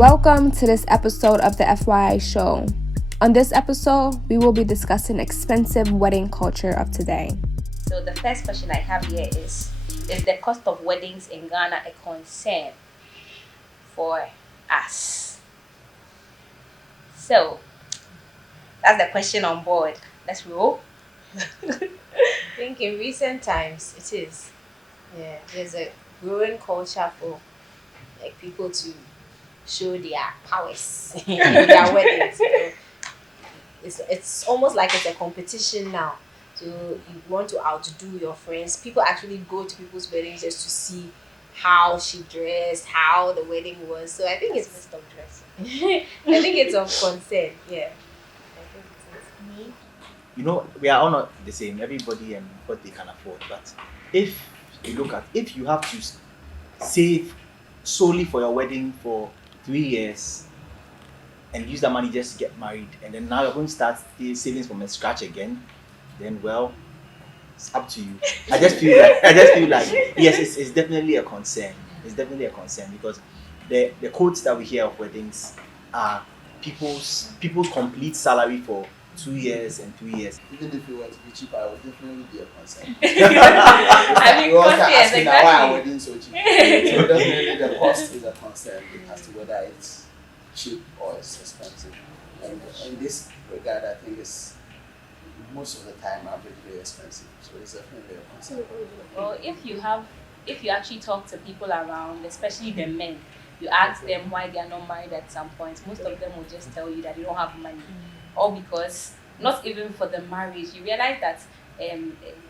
Welcome to this episode of the FYI show. On this episode, we will be discussing expensive wedding culture of today. So the first question I have here is the cost of weddings in Ghana a concern for us? So that's the question on board. Let's roll. I think in recent times it is. Yeah, there's a growing culture for people to show their powers in their weddings. It's almost like it's a competition now. So you want to outdo your friends. People actually go to people's weddings just to see how she dressed, how the wedding was. So I think it's messed up dressing. I think it's of concern. Yeah. I think it's me. You know, we are all not the same. Everybody and what they can afford. But if you have to save solely for your wedding for 3 years and use that money just to get married, and then now you're going to start savings from scratch again, then well, it's up to you. I just feel like yes, it's definitely a concern. It's definitely a concern because the quotes that we hear of weddings are people's complete salary for 2 years and 3 years. Even if it were to be cheaper, I would definitely be a concern. I mean, asking exactly. why our weddings so cheap. So definitely the cost is a concern as to whether it's cheap or it's expensive. And in this regard, I think it's most of the time averagely expensive. So it's definitely a concern. Well, if you actually talk to people around, especially the men, you ask them why they are not married at some point, most of them will just tell you that they don't have money. Or because, not even for the marriage, you realize that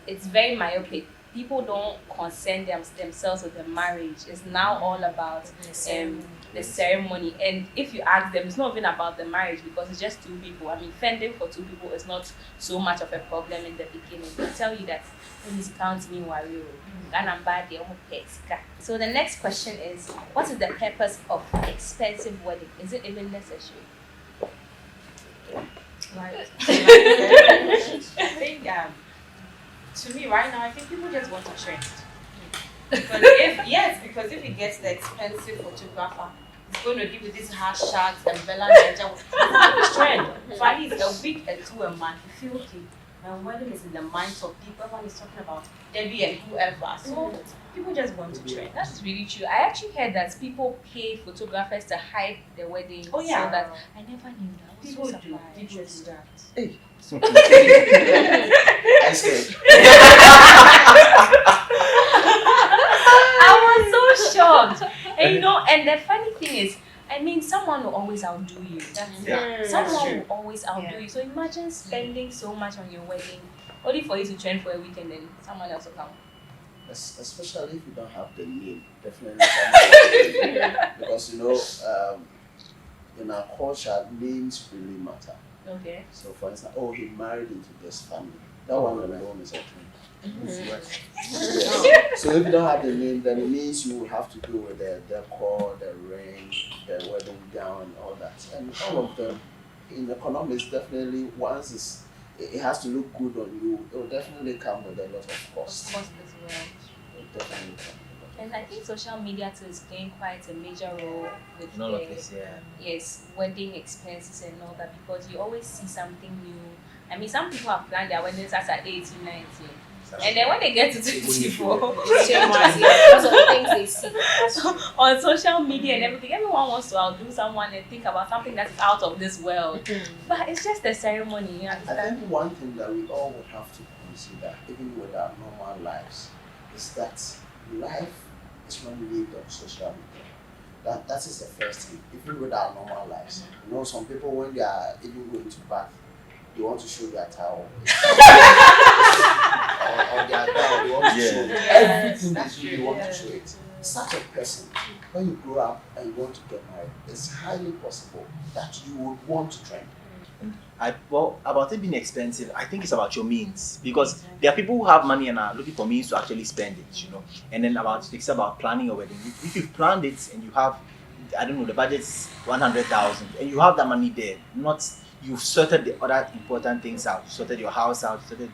it's very myopic. People don't concern themselves with the marriage. It's now all about the ceremony. And if you ask them, it's not even about the marriage because it's just two people. I mean, fending for two people is not so much of a problem in the beginning. They'll tell you that this counts me wario. So the next question is, what is the purpose of expensive wedding? Is it even necessary? I think to me right now, I think people just want to trend. Because if it gets the expensive photographer, it's going to give you these harsh shots and Bella Ninja trend. Finally, it's a week and 2 a month. You feel okay. And wedding is in the minds of people. Everyone is talking about Debbie and whoever. So people just want to trend. That's really true. I actually heard that people pay photographers to hide their wedding. Oh, yeah. So that I never knew that. People do that. Hey. I'm scared. I was so shocked. And and the funny thing is, I mean, someone will always outdo you. Someone will always outdo you. So imagine spending so much on your wedding, only for you to trend for a week and then someone else will come. Especially if you don't have the name, definitely. Because in our culture, names really matter. Okay. So for instance, he married into this family. That one alone is a trend. Yeah. So if you don't have the name, then it means you will have to do with the decor, the ring, the wedding gown, and all that. And all of them, in economics, definitely once it has to look good on you, it will definitely come with a lot of cost. Of cost as well. It definitely come with a lot of And I think social media too is playing quite a major role with all of this, yeah. Yes, wedding expenses and all that because you always see something new. I mean, some people have planned their weddings as at 18, 19. And then when they get to 24, because of the things they see. on social media and everything, everyone wants to outdo someone and think about something that's out of this world. But it's just the ceremony, you understand? I think one thing that we all would have to consider, even with our normal lives, is that life is not lived on social media. That is the first thing, even with our normal lives. Some people, when they are even going to bath, they want to show their towel. or their towel, they want to show everything they do, they want to show it. Such a person, when you grow up and you want to get married, it's highly possible that you would want to trend. About it being expensive, I think it's about your means because there are people who have money and are looking for means to actually spend it, And then it's about planning your wedding. If you've planned it and you have, the budget's 100,000 and you have that money there, you've sorted the other important things out, you sorted your house out, you sorted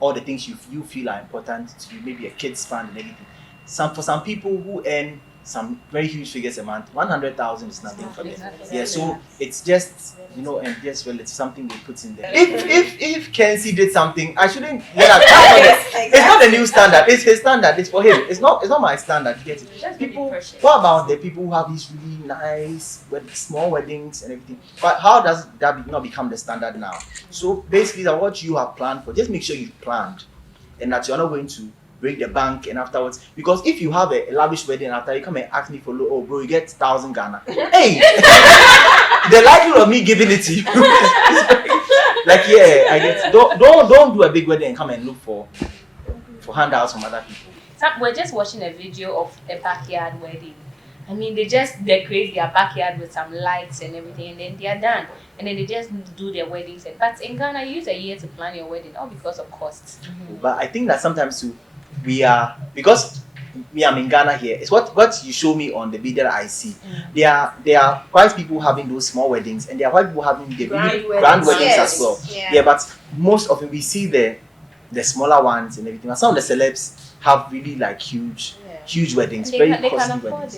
all the things you feel are important to you, maybe a kid's fund and everything. For some people who earn some very huge figures a month. 100,000 is nothing for them. Exactly. Yeah, so it's just and just it's something they put in there. If Kenzie did something, I shouldn't. It's not a new standard. It's his standard. It's for him. It's not my standard. Get it? People. What about the people who have these really nice, small weddings and everything? But how does that not become the standard now? So basically, that what you have planned for, just make sure you've planned, and that you're not going to break the bank and afterwards, because if you have a lavish wedding after you come and ask me for bro, you get 1,000 Ghana. Hey, the likelihood of me giving it to you like I get don't do a big wedding and come and look for handouts from other people. We're just watching a video of a backyard wedding. I mean, they just decorate their backyard with some lights and everything, and then they are done. And then they just do their weddings. But in Ghana, you use a year to plan your wedding, all because of costs. But I think that sometimes too, because I'm in Ghana here, it's what you show me on the video that I see. There are white people having those small weddings, and there are white people having the grand weddings as well. Yeah, but most of them we see the smaller ones and everything. And some of the celebs have really like huge weddings, very costly weddings,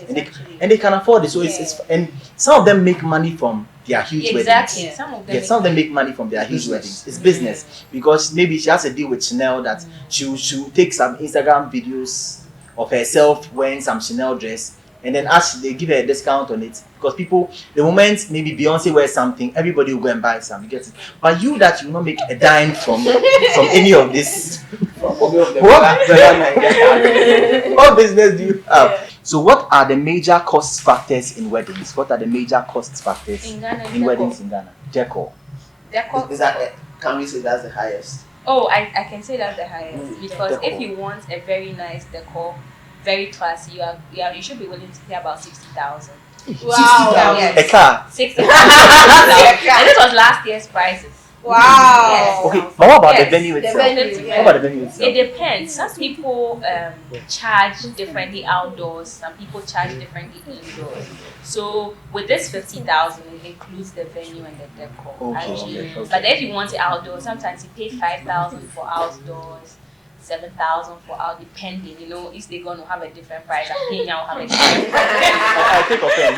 and they can afford it. So it's and some of them make money from their huge weddings. Yeah. Some of them make money from their huge weddings. It's business because maybe she has a deal with Chanel that she'll take some Instagram videos of herself wearing some Chanel dress, and then they give her a discount on it because people, the moment maybe Beyonce wears something, everybody will go and buy some. You get it? But you will not make a dime from any of this. What business do you have? So what are the major cost factors in weddings? What are the major cost factors in weddings in Ghana? Decor. Is that can we say that's the highest? Oh, I can say that's the highest because decor. If you want a very nice decor, very classy, you should be willing to pay about 60,000. Wow. Yes. A car. 60,000. And this was last year's prices. Wow. Yes. Okay, but what about the venue itself? What about the venue itself? It depends. Some people charge differently outdoors. Some people charge differently indoors. So with this 50,000, it includes the venue and the decor. Okay. But if you want it outdoors, sometimes you pay 5,000 for outdoors, 7,000 for out, depending. If they're going to have a different price, Abena will have a different price. I take offense.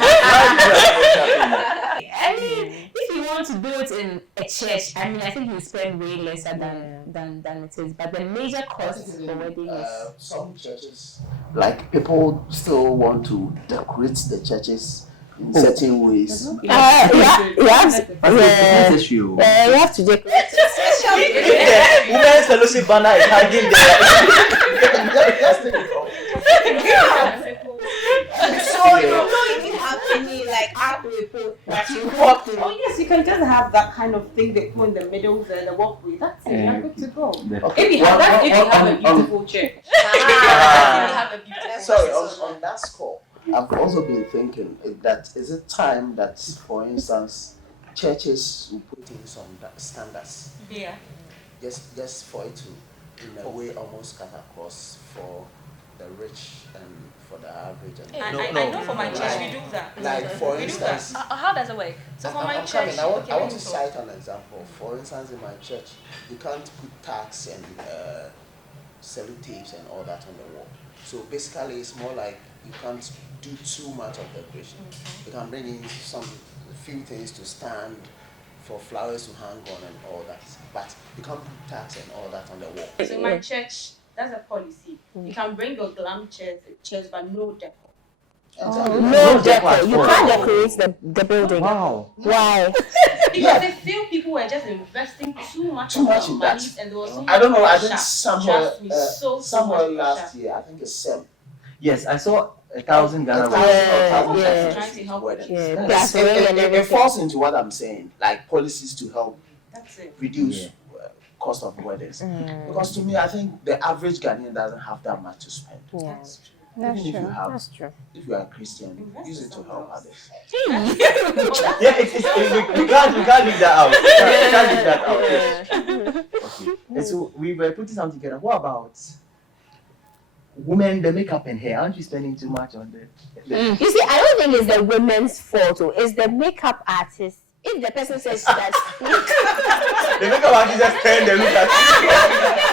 I mean, if you want to do it in a church, I think you spend way lesser than it is. But the major cost for wedding is some churches, like people still want to decorate the churches in certain ways. You have to decorate. If the Women's Fellowship banner is hanging there. Just take it off. So you don't even have any art report that you walk in. Oh yes, you can just have that kind of thing they put in the middle there, the walkway. That's it. You're good to go. Okay. If you have a beautiful church. Sorry, on that score, I've also been thinking is it time that, for instance, churches will put in some standards. Yeah. Just for it to, in a way, almost cut across for the rich and for the average. I know for my church we do that. Like for instance, how does it work? So for my church, I want to cite an example. For instance, in my church, you can't put tags and sellotapes and all that on the wall. So basically, it's more like you can't do too much of decoration. You can bring in a few things to stand, for flowers to hang on and all that, but you can't put tags and all that on the wall. So in my church, that's a policy. You can bring your glam chairs, but no decor. No decor. You can't decorate the building. Wow. Why? Because they feel people were just investing too much in money, that. and there was so I don't know. I think much somewhere last year, I think it's SEM. Yes, I saw 1,000 Ghana. Trying to help with It falls into what I'm saying, like policies to help reduce cost of weddings. Because to me, I think the average Ghanaian doesn't have that much to spend. Yeah. That's true. If you are a Christian, use it to help others. Yeah, we can't leave that out. We can't leave that out. Okay. And so we were putting something together. What about women, the makeup and hair? Aren't you spending too much on the You see, I don't think it's the women's fault. It's the makeup artist. If the person says that the makeup artist just turn the look at you.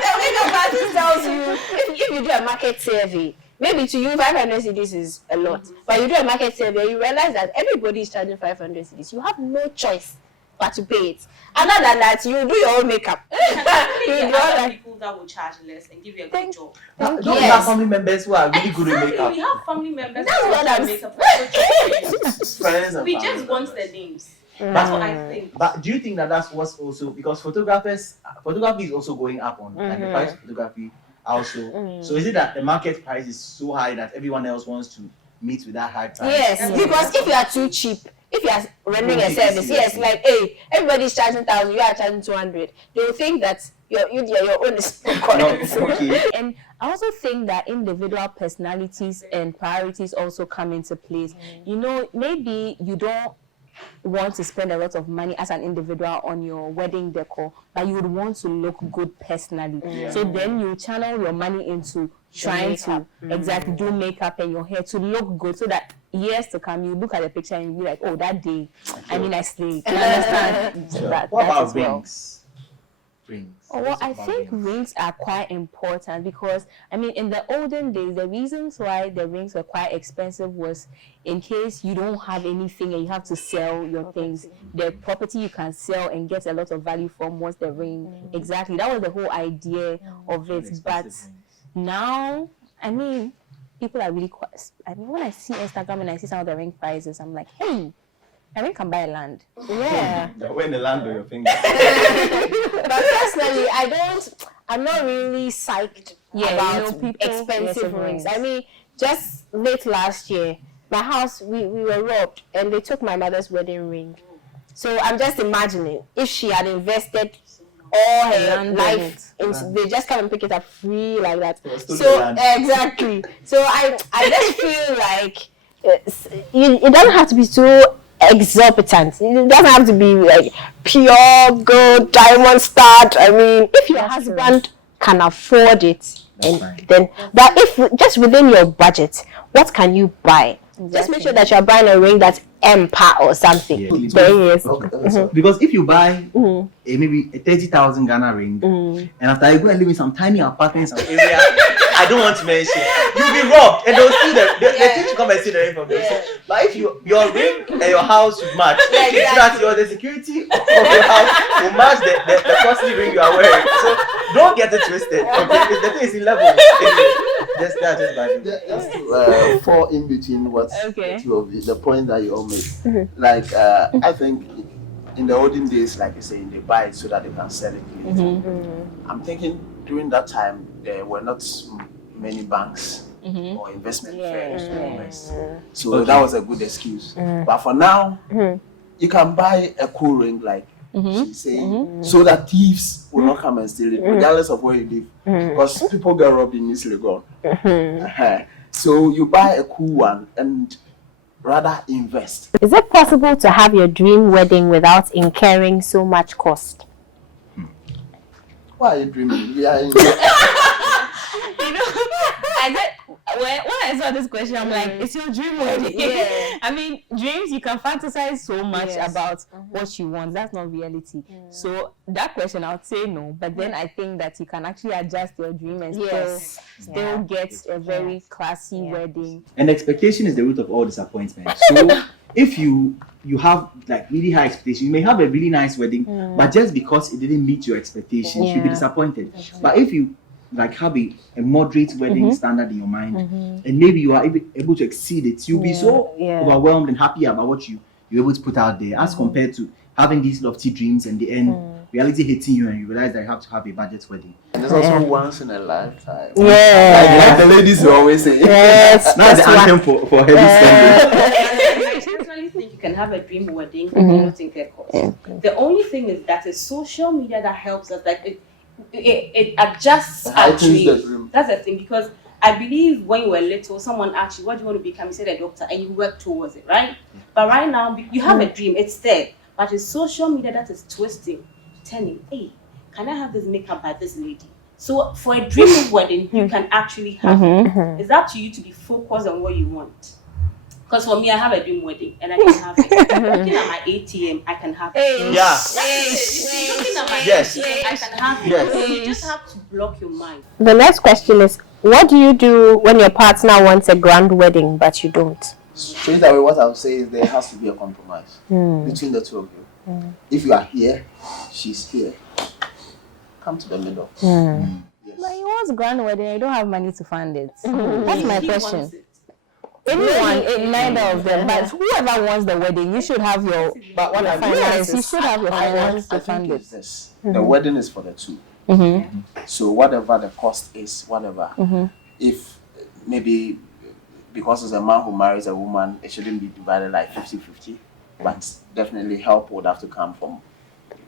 The makeup artist tells you if you do a market survey, maybe to you 500 cedis is a lot, but you do a market survey, you realize that everybody is charging 500 cedis. You have no choice but to pay it. Other than that, you do your own makeup. You have people that will charge less and give you a good job. Don't you have family members who are really good at makeup? We have family members That's who what are I'm makeup. Friends and We family just want the members. names. That's what I think. But do you think that that's what's also because photography is also going up on like the price of photography also. So is it that the market price is so high that everyone else wants to meet with that high price? Yes, because if you are too cheap, if you are rendering a service, yes, like hey, everybody's charging 1,000, you are charging 200. They will think that your own is correct. Okay. And I also think that individual personalities and priorities also come into place. You know, maybe you don't want to spend a lot of money as an individual on your wedding decor, but you would want to look good personally. So then you channel your money into trying to exactly do makeup and your hair to look good, so that years to come you look at the picture and you be like, oh, that day, I mean, I slayed. You understand? What about as well. rings? Rings. Oh, well, I think rings are quite important because, I mean, in the olden days, the reasons why the rings were quite expensive was in case you don't have anything and you have to sell your things. The property you can sell and get a lot of value from was the ring. Exactly. That was the whole idea of it. But now, I mean, people are really quite, I mean, when I see Instagram and I see some of the ring prices, I'm like, hey, I think I can buy land. Yeah. You're wearing the land on your finger. But personally, I'm not really psyched about expensive rings. I mean, just late last year, my house, we were robbed and they took my mother's wedding ring. So I'm just imagining if she had invested all her life into, they just come and pick it up free like that. So exactly. So I just feel like it doesn't have to be so exorbitant. It doesn't have to be like pure gold diamond stud. I mean, if your husband can afford it, then but if just within your budget, what can you buy? Just make sure that you're buying a ring that's Empire or something. Because if you buy maybe a 30,000 Ghana ring, and after you go and live in some tiny apartment, some area, I don't want to mention, you'll be robbed, and they'll steal the thing to come and steal the ring from them. So, but if your ring and your house should match, that the security of your house will match the costly ring you are wearing. So don't get it twisted. Okay, the thing is in level. Just bad. Just to fall in between what the two of you, the point that you all made. Like I think in the olden days, like you say, they buy it so that they can sell it later. I'm thinking during that time there were not many banks or investment firms. So that was a good excuse. But for now, you can buy a cool ring like she's saying, so that thieves will not come and steal it, regardless of where you live. Because people get robbed in East Legon. So you buy a cool one and rather invest. Is it possible to have your dream wedding without incurring so much cost? Why are you dreaming? We are in when I saw this question, I'm like, it's your dream wedding. I mean, dreams, you can fantasize so much about what you want. That's not reality. So that question, I would say no. But then I think that you can actually adjust your dream and still get a very classy wedding. And expectation is the root of all disappointment. So if you have like really high expectations, you may have a really nice wedding, but just because it didn't meet your expectations, you'll be disappointed. But if you like have a moderate wedding standard in your mind, and maybe you are able to exceed it, you'll be so overwhelmed and happy about what you're able to put out there, as compared to having these lofty dreams and the end reality hitting you and you realize that you have to have a budget wedding. And there's also once in a lifetime. Like the ladies will always say. That's the anthem for heavy spending. I personally think you can have a dream wedding and not incur cost. The only thing is that it's social media that helps us. Like it adjusts our dream. That's the thing, because I believe when you were little, someone asked you, what do you want to become? You said a doctor, and you work towards it, right? But right now, you have a dream, it's there. But it's social media that is twisting, telling, hey, can I have this makeup by this lady? So for a dream wedding, you can actually have it. It's up to you to be focused on what you want. Because for me, I have a dream wedding and I can have it. Looking at my ATM, I can have it. Looking at my ATM, I can have it. So you just have to block your mind. The next question is, What do you do when your partner wants a grand wedding but you don't? Straight away, what I would say is there has to be a compromise between the two of you. If you are here, she's here. Come to the middle. Yes. But he wants grand wedding. You don't have money to fund it. That's my question. Anyone, neither of them, but whoever wants the wedding, you should have your. But what I finances. You should have your finances to I fund think it. it's this. The wedding is for the two. So whatever the cost is, whatever. If maybe because it's a man who marries a woman, it shouldn't be divided like 50-50. But definitely help would have to come from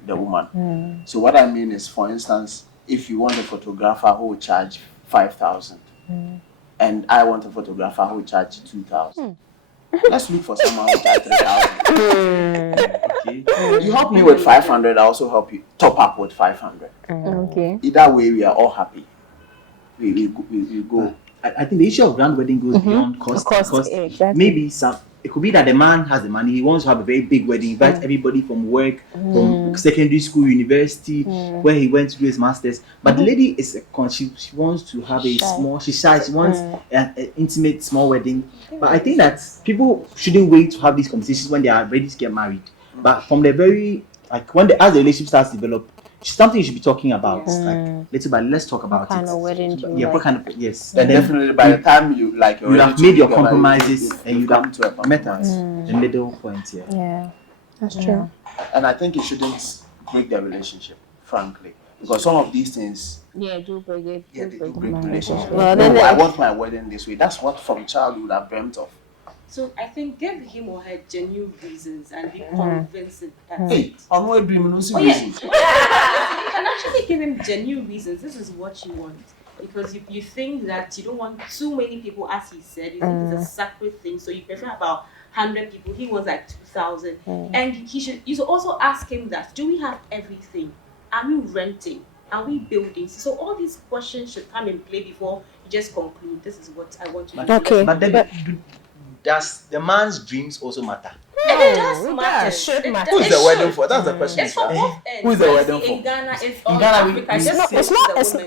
the woman. So what I mean is, for instance, if you want a photographer who will charge 5,000, and I want a photographer who will charge 2,000. Let's look for someone who charge 3,000. Okay. You help me with 500, I also help you top up with 500. Okay. Either way, we are all happy. We go. I think the issue of grand wedding goes beyond cost. Because maybe it could be that the man has the money, he wants to have a very big wedding, invite everybody from work, from secondary school, university, where he went to do his masters. But the lady is she wants to have a small, she's shy, she wants an intimate small wedding. But I think that people shouldn't wait to have these conversations when they are ready to get married. But from the very, like as the relationship starts to develop, something you should be talking about. Like little by let's talk about What kind of wedding do you what like? kind of yes. And definitely by the time you like you have made your compromises and you come have to a met compromise. the middle point here. Yeah, that's true. And I think it shouldn't break the relationship, frankly. Because some of these things Do break it. they do break relationship. Well, then I want my wedding this way. That's what from childhood I've dreamt of. So I think give him or her genuine reasons and be convincing. That's Hey, it. I'm not dreaming. Oh yes. You can actually give him genuine reasons. This is what you want. Because you think that you don't want too many people, as he said. You think it's a sacred thing, so you prefer about 100 people. He wants like 2,000. And you should also ask him that, do we have everything? Are we renting? Are we building? So all these questions should come in play before you just conclude. This is what I want you to do. Okay. But then, does the man's dreams also matter? It does matter. should matter. Who's the wedding for? That's the question. It's for both ends. Who's the wedding In for? Ghana, it's In all Ghana, Africa. we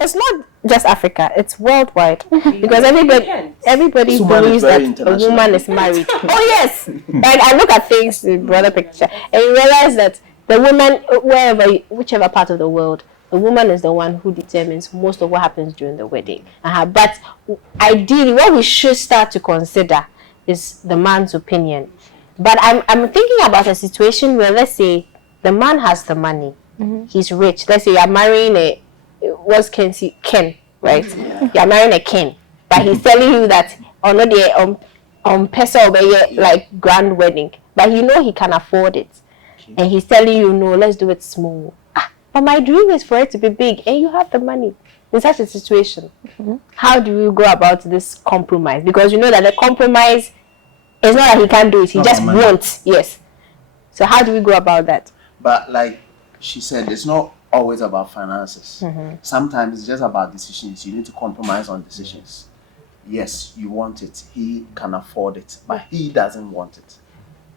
It's not just Africa, it's worldwide. Because everybody Woman is believes very that a international. woman is married. Oh yes! Like I look at things in broader picture and you realize that the woman, whichever part of the world, the woman is the one who determines most of what happens during the wedding. But ideally, what we should start to consider is the man's opinion. But I'm thinking about a situation where, let's say, the man has the money, he's rich. Let's say you're marrying Ken, right? You're marrying a Ken, but he's telling you that pesa over like grand wedding, but he can afford it, and he's telling you no, let's do it small. But my dream is for it to be big, and you have the money. In such a situation, how do you go about this compromise? Because you know that the compromise is not that he can't do it; he just won't. Yes. So how do we go about that? But like she said, it's not always about finances. Sometimes it's just about decisions. You need to compromise on decisions. Yes, you want it. He can afford it, but he doesn't want it.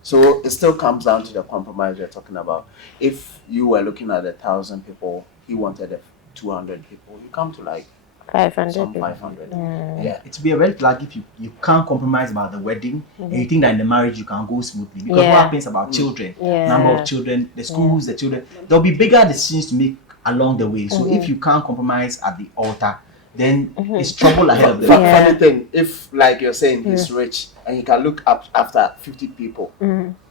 So it still comes down to the compromise we're talking about. If you were looking at 1,000 people, he wanted 200 people. You come to like 500 some people. 500. Yeah, it would be a red flag if you can't compromise about the wedding and you think that in the marriage you can go smoothly. Because what happens about children, number of children, the schools, the children, there'll be bigger decisions to make along the way. So if you can't compromise at the altar, then it's trouble ahead of them. Funny thing, if like you're saying he's rich and he can look up after 50 people,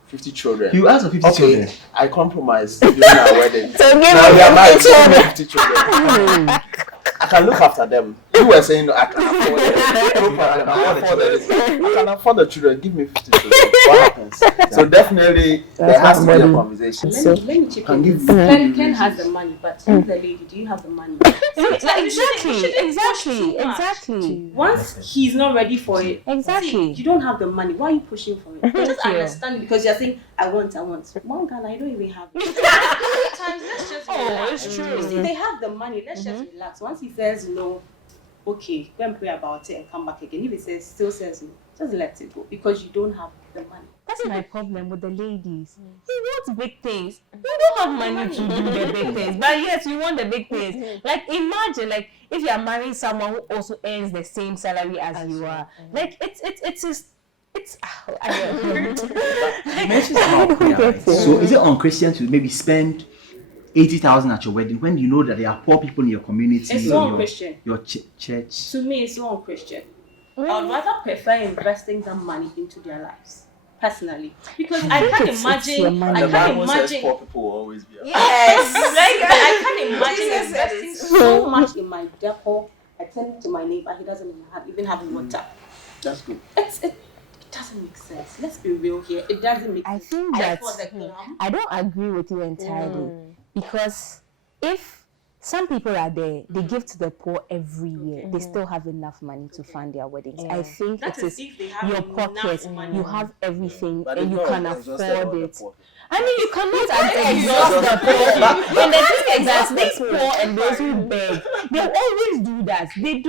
50 children. You ask for 50 children. I compromised during our wedding. So give Now we are me married, 50 children. 50 children. I can look after them. You were saying no, I can afford it. No problem. I can afford the children. Give me 50 children. What happens? So definitely there has to be a conversation. Let me chip in. Ken has the money, but you the lady, do you have the money? Exactly. Once he's not ready for it, Exactly. you don't have the money. Why are you pushing for it? Just understand, because you're saying, I want. One Ghana, you don't even have it. Sometimes let's just relax. It's true. You see, they have the money. Let's just relax. Once he says no, okay, go and pray about it and come back again. If he still says no, just let it go, because you don't have the money. That's my problem with the ladies. You want big things. You don't have money to do the big things, but yes, you want the big things. Like imagine, like if you are marrying someone who also earns the same salary as you are, like it's. I don't know. You mentioned about prayer, right? So is it unchristian to maybe spend 80,000 at your wedding when you know that there are poor people in your community? It's so unchristian. Your church. To me, it's so unchristian. I would rather prefer investing that money into their lives. Personally, because I can't imagine. I can't imagine. Poor people will always be. Yes. Like I can't imagine investing so much in my decor. I turn to my neighbor, he doesn't even have water. That's good. It doesn't make sense. Let's be real here. It doesn't make sense. I think that I don't agree with you entirely because if some people are there, they give to the poor every year. They still have enough money to fund their weddings. I think that it is your pocket. You have everything But and you can afford it. I mean, you cannot exhaust the poor. And the thing is that these poor and those who beg, they always do that. They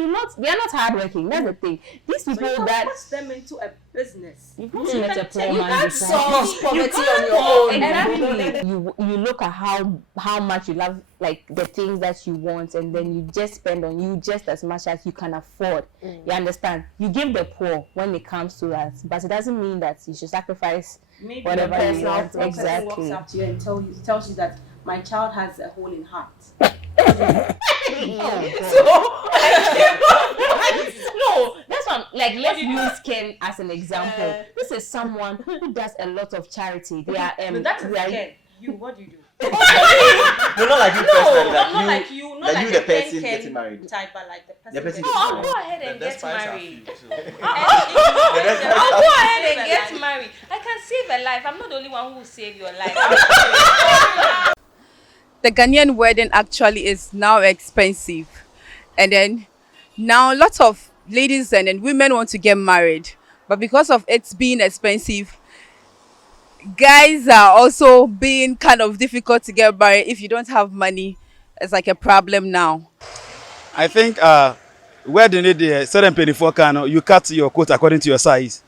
are not hardworking. That's the thing. These people that puts them into a business. You can't let a poor man can't solve poverty on your own. Exactly. You look at how much you love, like the things that you want, and then you just spend on you just as much as you can afford. You understand? You give the poor when it comes to that, but it doesn't mean that you should sacrifice whatever you want. Exactly. Walks up to you and tells you that my child has a hole in heart. No, that's one. Like, let's use Ken as an example. This is someone who does a lot of charity. They are that is Ken. You, what do you do? No, not like you personally. Not like the person getting married. Type, but like the person. I'll go ahead and get married. I'll go ahead and get married. I can save a life. I'm not the only one who will save your life. The Ghanaian wedding actually is now expensive, and then now lots of ladies and then women want to get married, but because of it being expensive, guys are also being kind of difficult to get married. If you don't have money, it's like a problem now. I think wedding it certain penny for can you cut your coat according to your size.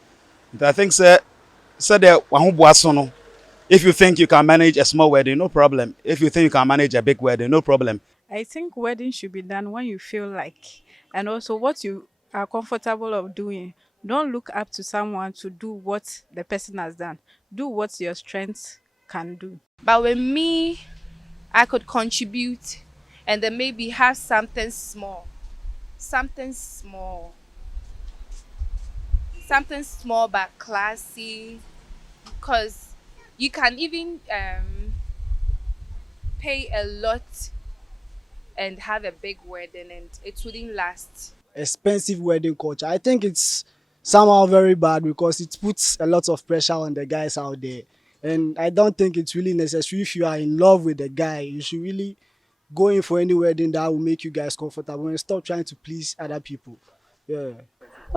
I think the if you think you can manage a small wedding, no problem. If you think you can manage a big wedding, no problem. I think wedding should be done when you feel like, and also what you are comfortable of doing. Don't look up to someone to do what the person has done. Do what your strength can do. But with me, I could contribute and then maybe have something small but classy, because you can even pay a lot and have a big wedding and it wouldn't last. Expensive wedding culture. I think it's somehow very bad because it puts a lot of pressure on the guys out there. And I don't think it's really necessary. If you are in love with the guy, you should really go in for any wedding that will make you guys comfortable and stop trying to please other people. Yeah.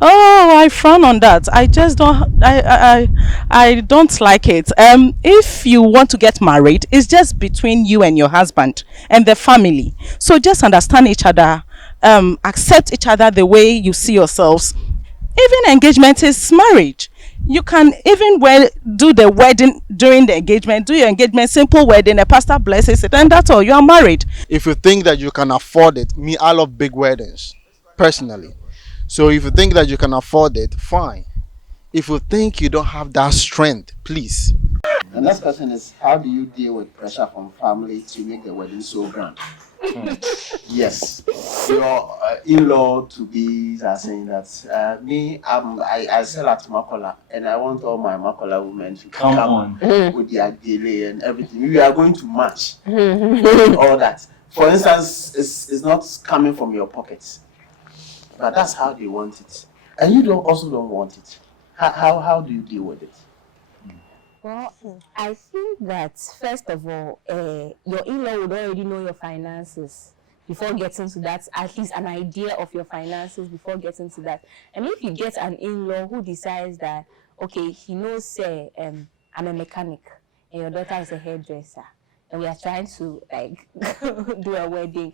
Oh, I frown on that. I just don't. I don't like it. If you want to get married, it's just between you and your husband and the family. So just understand each other, accept each other the way you see yourselves. Even engagement is marriage. You can even do the wedding during the engagement. Do your engagement, simple wedding. The pastor blesses it, and that's all. You are married. If you think that you can afford it, I love big weddings, personally. So if you think that you can afford it, fine. If you think you don't have that strength, please. The next question is, how do you deal with pressure from family to make the wedding so grand? Yes, your in-law to be are saying that I sell at Makola and I want all my Makola women to come on with their delay and everything. We are going to match all that. For instance, it's not coming from your pockets. But that's how they want it. And you also don't want it. How do you deal with it? Well, I think that first of all, your in-law would already know your finances before getting to that, at least an idea of your finances before getting to that. And if you get an in-law who decides that, okay, he knows, I'm a mechanic and your daughter is a hairdresser, and we are trying to like do a wedding,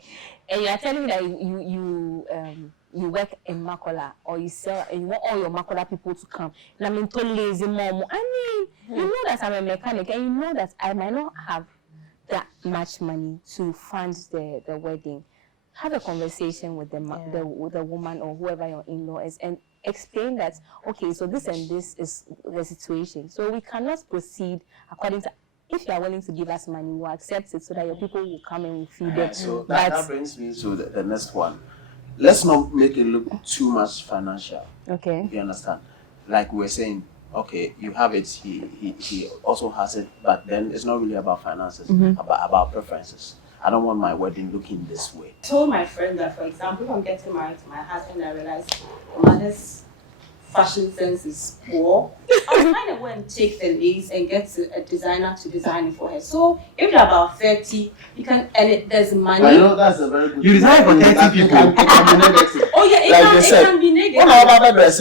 and you are telling me that you work in Makola or you sell and you want all your Makola people to come. And I mean, totally lazy mom. I mean, you know that I'm a mechanic, and you know that I might not have that much money to fund the wedding. Have a conversation with with the woman or whoever your in-law is, and explain that, okay, so this and this is the situation. So we cannot proceed according to, if you are willing to give us money, we'll accept it so that your people will come and we'll feed them. So that brings me to the next one. Let's not make it look too much financial. Okay. You understand? Like we're saying, okay, you have it, he also has it, but then it's not really about finances, about preferences. I don't want my wedding looking this way. I told my friend that, for example, if I'm getting married to my husband, I realized my mother's fashion sense is poor. I'll find a way and take the lace and get a designer to design it for her. So if you're about 30, you can, and there's money. I know that's a very good. You design for 30 people. It can be negative. Oh yeah, it can be negative.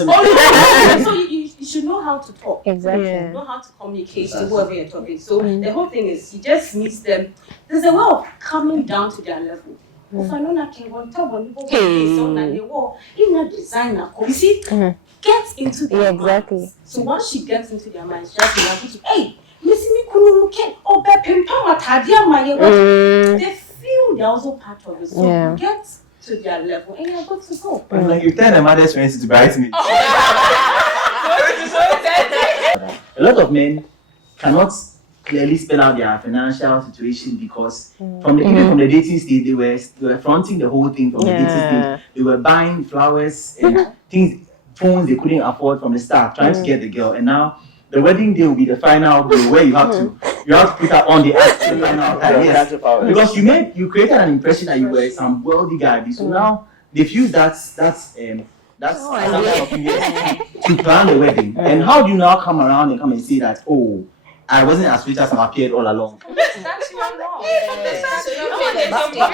So you should know how to talk. Exactly. Yeah. Know how to communicate to whoever you're talking. So the whole thing is, you just meet them. There's a way of coming down to their level. If I know that can go tell one people, you see, get into their minds. So once she gets into their minds, just be like, hey, listen, they feel they're also part of it. So get to their level and you're good to go. Like you tell the mother's friends to bridesmaids. A lot of men cannot clearly spell out their financial situation because even from the dating stage they were fronting the whole thing from the dating stage. They were buying flowers and things, phones they couldn't afford from the start, trying to get the girl, and now the wedding day will be the final day where you have to put her on the actual final time. Yes. Because you created an impression that you were some wealthy guy. So now they've used that's to plan the wedding. And how do you now come around and come and say that, oh, I wasn't as rich as I appeared all along? That's your wrong. A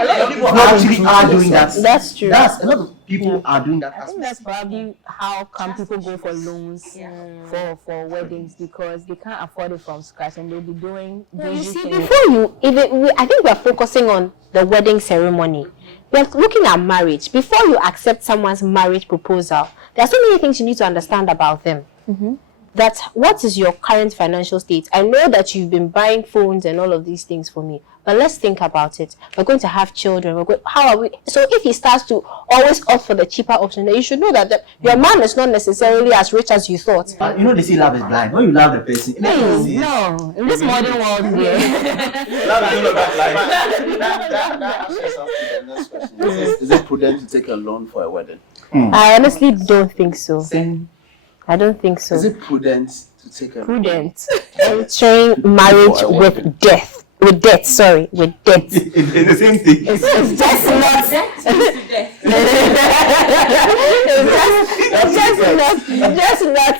lot of people actually are doing that. That's true. A lot of people are doing that. I think that's probably how come people go for loans for weddings, because they can't afford it from scratch and they'll be doing. You see, I think we're focusing on the wedding ceremony. We're looking at marriage. Before you accept someone's marriage proposal, there are so many things you need to understand about them. That what is your current financial state? I know that you've been buying phones and all of these things for me, but let's think about it. We're going to have children. How are we? So if he starts to always opt for the cheaper option, then you should know that your man is not necessarily as rich as you thought. You know they say love is blind. When you love the person, no, in this modern world, That answers us to the next question. Is it prudent to take a loan for a wedding? I honestly don't think so. Same. I don't think so. Is it prudent to take a prudent entering marriage with death? With debt. It's the same thing. It's just not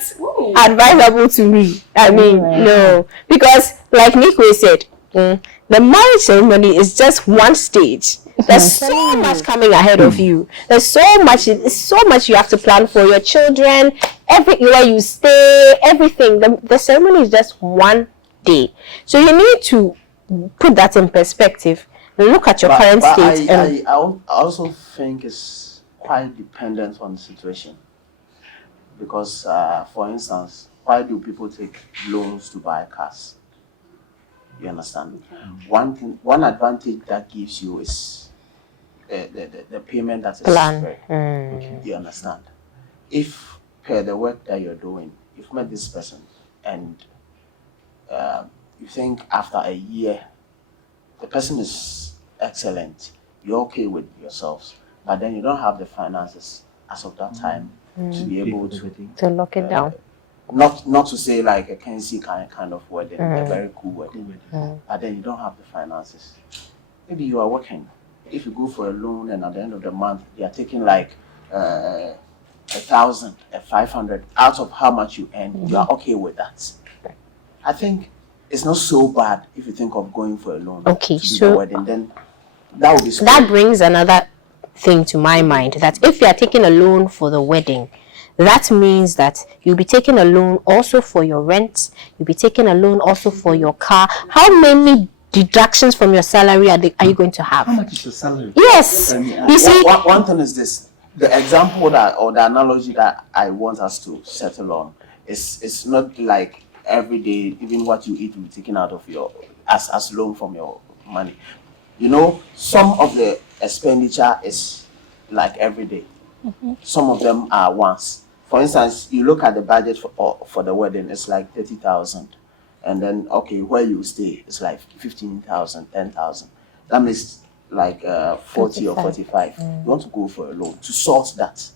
advisable to me. I mean, no, because like Kwei said, the marriage ceremony is just one stage. There's so much coming ahead of you. There's so much you have to plan for your children, where you stay, everything. The ceremony is just one day. So you need to put that in perspective. Look at your current state. I also think it's quite dependent on the situation. Because, for instance, why do people take loans to buy cars? You understand? One advantage that gives you is the payment that is plan. You understand? If per the work that you're doing, you've met this person and you think after a year the person is excellent, you're okay with yourselves, but then you don't have the finances as of that time to be able to lock it down. Not to say like a Kenzie kind of wedding, a very cool wedding, but then you don't have the finances. Maybe you are working. If you go for a loan and at the end of the month they are taking like 1,000, 500 out of how much you earn, you are okay with that. I think it's not so bad if you think of going for a loan to do the wedding. Then that would be smart. That brings another thing to my mind, that if you are taking a loan for the wedding, that means that you'll be taking a loan also for your rent, you'll be taking a loan also for your car. How many deductions from your salary are you going to have? How much is your salary? Yes. You see, one thing is this: the example that or the analogy that I want us to settle on is it's not like every day, even what you eat will be taken out of your as loan from your money. You know, some of the expenditure is like every day. Some of them are once. For instance, you look at the budget for the wedding, it's like 30,000. And then, okay, where you stay, it's like 15,000, 10,000. That means like 40 or 45. You want to go for a loan to sort that.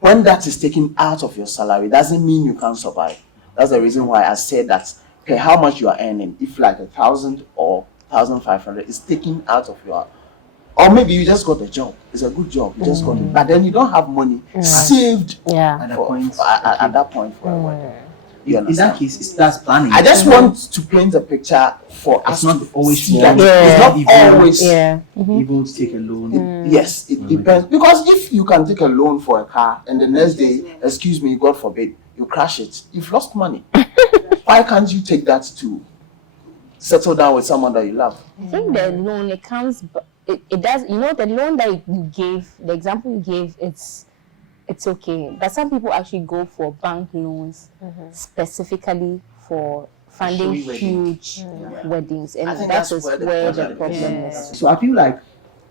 When that is taken out of your salary, doesn't mean you can't survive. That's the reason why I said that, okay, how much you are earning, if like 1,000 or 1,500 is taken out of your, or maybe you just got a job. It's a good job. You just got it. But then you don't have money saved at that point for a wedding. In that case, it's that's planning. I just want to paint a picture for us. It's not always see wrong. that it's not always able to take a loan. Yes, it depends. Because if you can take a loan for a car and the next day, excuse me, God forbid, you crash it, you've lost money. Why can't you take that to settle down with someone that you love? I think the loan, it comes, it does, you know, the loan that you gave, the example you gave, it's okay. But some people actually go for bank loans specifically for funding huge weddings. And that is where the problem is. So I feel like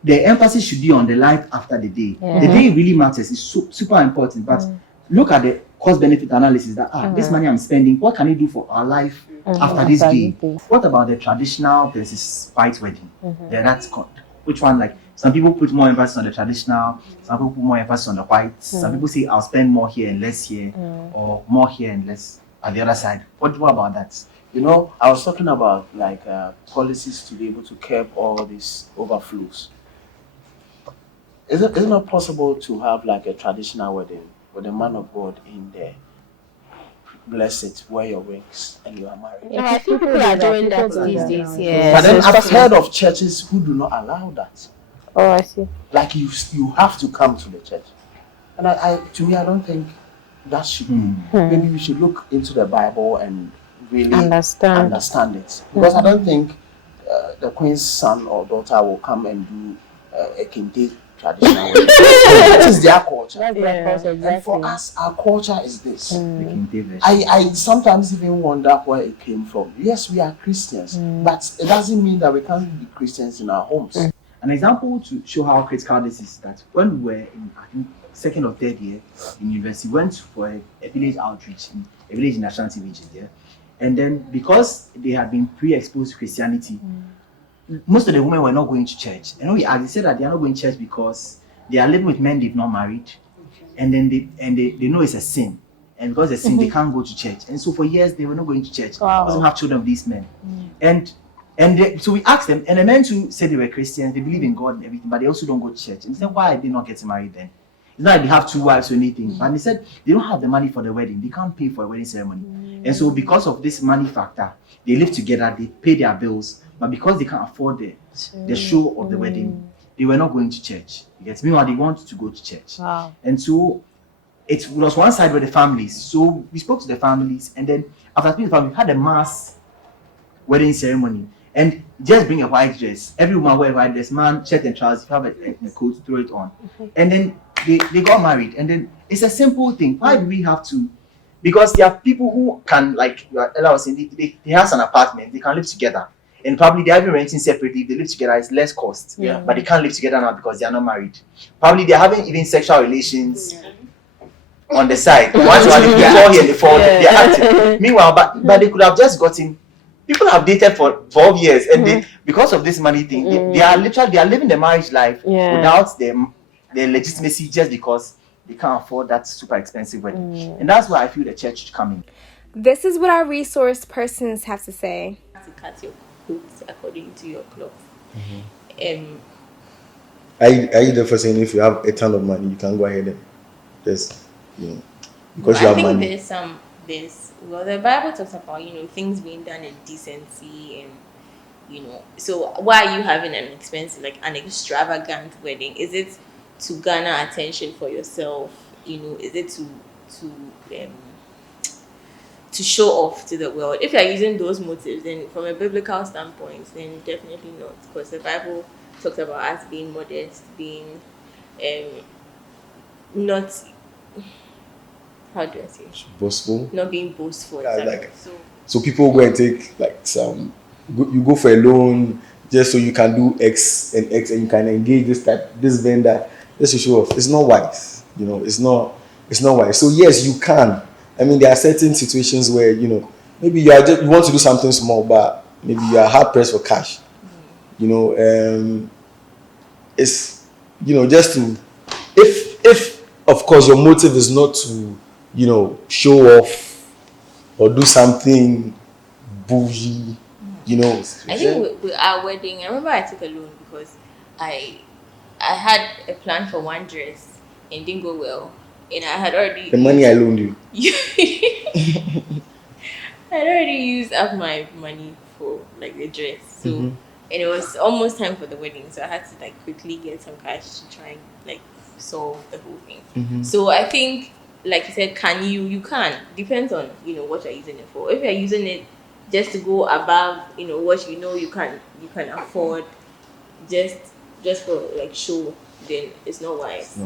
the emphasis should be on the life after the day. The day really matters. It's super important. But look at the cost-benefit analysis that, this money I'm spending, what can it do for our life after this day? What about the traditional versus white wedding? Which one, like, some people put more emphasis on the traditional, some people put more emphasis on the white, some people say I'll spend more here and less here, or more here and less at the other side. What about that? You know, I was talking about like policies to be able to curb all these overflows. Is it not possible to have like a traditional wedding with a man of God in there? Bless it, wear your rings, and you are married. Yeah, I think people are doing that these days. Yeah. But then I've heard of churches who do not allow that. Oh, I see. Like you have to come to the church, and I don't think that should be. Maybe we should look into the Bible and really understand it, because I don't think the queen's son or daughter will come and do a kente traditional wedding. It is their culture. That's their culture, exactly. And for us, our culture is this. I sometimes even wonder where it came from. Yes, we are Christians, but it doesn't mean that we can't be Christians in our homes. An example to show how critical this is that when we were in, I think, second or third year in university, went for a village outreach in a village in Ashanti region, and then because they had been pre-exposed to Christianity, most of the women were not going to church. And we asked, they said that they are not going to church because they are living with men they've not married, and then they know it's a sin, and because it's a sin, they can't go to church. And so for years they were not going to church. Wow. Doesn't have children with these men, so we asked them, and the men too said they were Christians, they believe in God and everything, but they also don't go to church. And they said, why are they not getting married then? It's not like they have two wives or anything. But they said they don't have the money for the wedding. They can't pay for a wedding ceremony. And so because of this money factor, they live together, they pay their bills, but because they can't afford the show of the wedding, they were not going to church. Yes, meanwhile, they want to go to church. Wow. And so it was one side with the families. So we spoke to the families, and then after speaking to the family, we had a mass wedding ceremony. And just bring a white dress. Every woman wear a white dress, man, shirt and trousers, if you have a coat, throw it on. And then they got married. And then it's a simple thing. Why do we have to? Because there are people who can, like Ella was saying, they have an apartment, they can live together. And probably they have been renting separately. If they live together, it's less cost. Yeah. But they can't live together now because they are not married. Probably they're having even sexual relations on the side. Once they fall here, they fall, they're active. Meanwhile, but they could have just gotten. People have dated for 12 years, and because of this money thing, they are living the marriage life without the legitimacy, just because they can't afford that super expensive wedding. And that's why I feel the church should come in. This is what our resource persons have to say. To cut your clothes according to your clothes. Are you the first saying if you have a ton of money, you can go ahead and just, because you have money? Well, the Bible talks about, things being done in decency and, so why are you having an expensive, like an extravagant wedding? Is it to garner attention for yourself? Is it to to show off to the world. If you're using those motives, then from a biblical standpoint, then definitely not, because the Bible talks about us being modest, being not, how do I say, boastful, not being boastful. Yeah, Exactly. like, so people go and take like you go for a loan just so you can do X and X, and you can engage this vendor just to show off. It's not wise, it's not wise. So yes, you can. I mean, there are certain situations where maybe you want to do something small, but maybe you are hard pressed for cash. It's just to, if of course your motive is not to show off or do something bougie, I think with our wedding, I remember I took a loan because I had a plan for one dress and didn't go well, and I had already the money I loaned you. I had already used up my money for like the dress, so and it was almost time for the wedding, so I had to like quickly get some cash to try and like solve the whole thing. So I think, like you said, you can, depends on what you're using it for. If you're using it just to go above what you can afford, just for like show, then it's not wise.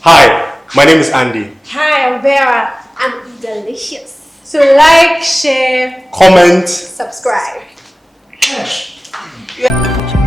Hi, my name is Andy. Hi, I'm Vera. I'm delicious. So like, share, comment, subscribe. Yeah.